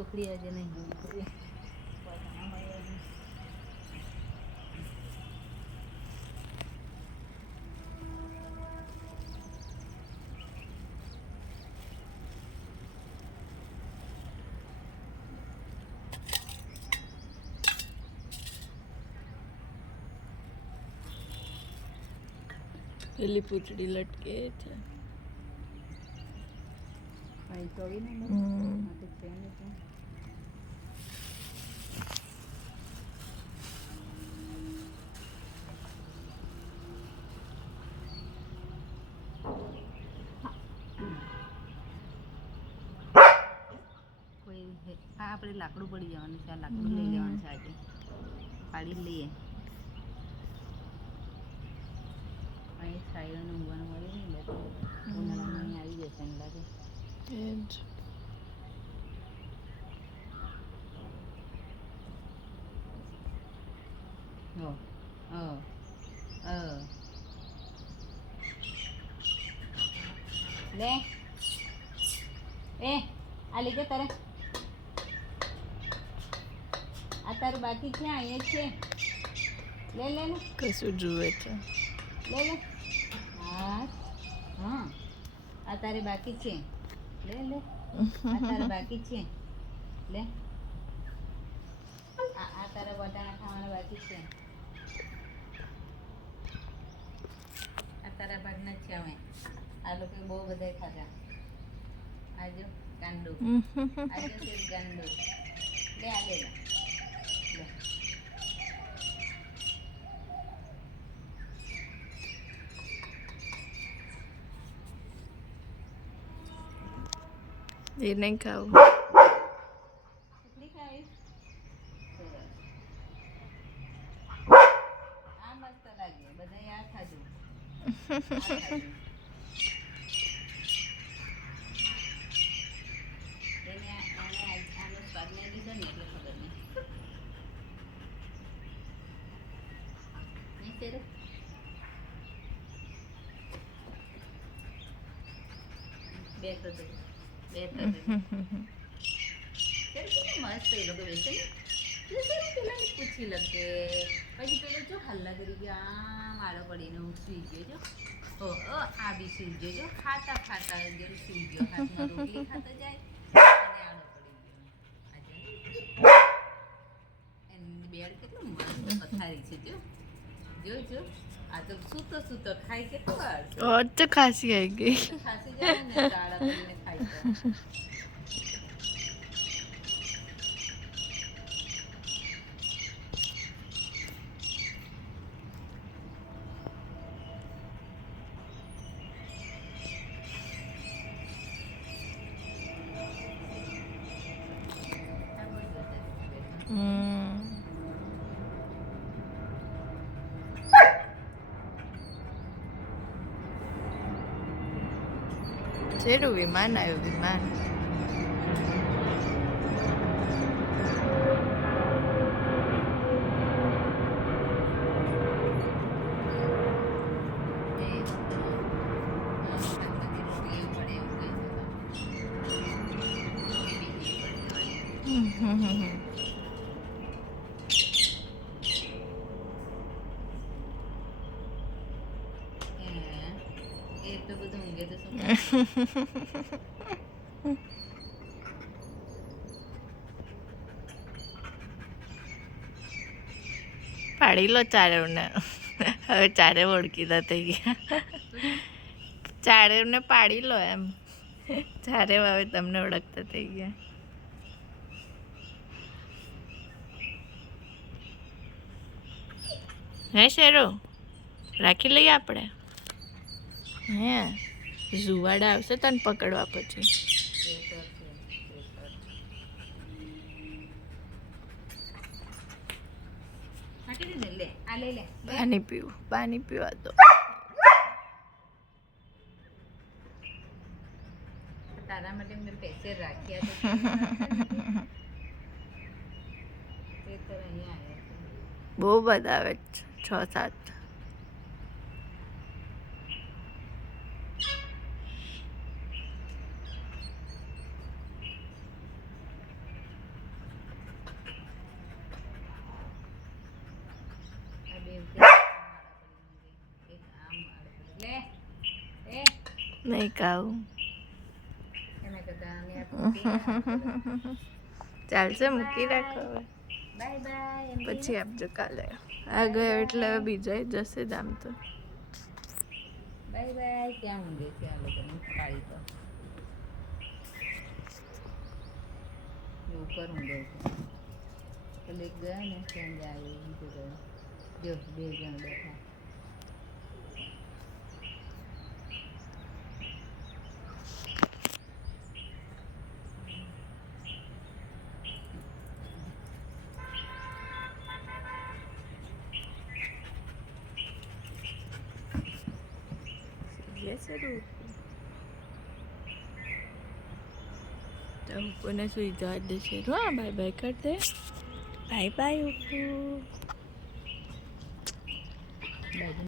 છોકરી આજે નહીં જોઈ પેલી પૂંછડી લટકે છે. તો આવી ને તો ટ્રેન તો કોઈ આ આપણે લાકડું પડી જવાનું છે. આ લાકડું લઈ લેવાનું છે આજે પાડી લઈએ. અહીં સાઈડનું ઊંઘવાનું મળે નહીં એટલે ઉનાળામાં અહીં આવી જશે એમ લાગે. લે એ આ લીધે તારે આ તારું બાકી છે અહીંયા છે. લે લે ને કશું જુએ છે. લે લે હા હા આ તારે બાકી છે. લે લે આ તારે બાકી છે. લે આ તારા બટાણા ખાવાના બાકી છે. આ તારા ભાગના જ છે. અમે આ લોકો બહુ બધા ખાધા. આજો ગાંડુ આજો છે ગાંડુ. લે આ લે લે એ નહીં ખાવું. કેટલી ખાઈશ? આ મસ્ત લાગે. બધા આ ખાધું. એને આનો સ્વાદ નહીં લીધો ને એટલે ખબર નહીં. નહીં તેરું બે તો બે તો કેટલું મસ્ત એ લોકો બેસે ને. પેલા પૂછી લગે પછી પેલો જો હલ્લા કરી ગયા મારો પડીને હું સુઈ ગયો. જો આ બી સુઈ ગયો. જો ખાતા ખાતા જેમ સુઈ ગયો. હાથમાં રોટલી ખાતા જાય અને આડો પડી ગયો. એની બેડ કેટલું મસ્ત પથારી છે. જો જો જો આ તો સૂતો સૂતો ખાય કેટલું વાર તો ખાંસી આવી ગઈ. ખાસી જાય ને દાડા કરીને ખાઈ જાય. શેરું વિમાન આવ્યું. વિમાન એટલું બધું ઊંઘે તો શું પાડી લો ચારેવને. હવે ચારે ઓળખીતા થઈ ગયા. ચારેવને પાડી લો એમ. ચારે હવે તમને ઓળખતા થઈ ગયા. હે શેરો રાખી લઈએ આપણે. હે ઝુવાડા આવશે તને પકડવા પછી. પાણી પીવું. પાણી પીવા દો. તારા માટે મેં પૈસે રાખ્યા તો અહીંયા આવ્યા. બહુ બધા આવે છે. 6-7. બે એક આમ માળો પડી લે એ નહીં ખાવું એના કરતા આને આપો ચાલશે મૂકી રાખો હવે બાય બાય પછી આપજો કાલે આ ગયો એટલે હવે બીજો જશે જ આમ તો બાય બાય ક્યાં ઊંઘે છે આ લોકોને પાડી તો ઉપર ઊંઘે છે પેલે એક ગયા ને ત્યાં જાય બીજો ગયો જો બે જણ બેઠા તો ઉપને સુઈ જવા દેશે હા બાય બાય કર દે બાય બાય ઉપુ બાય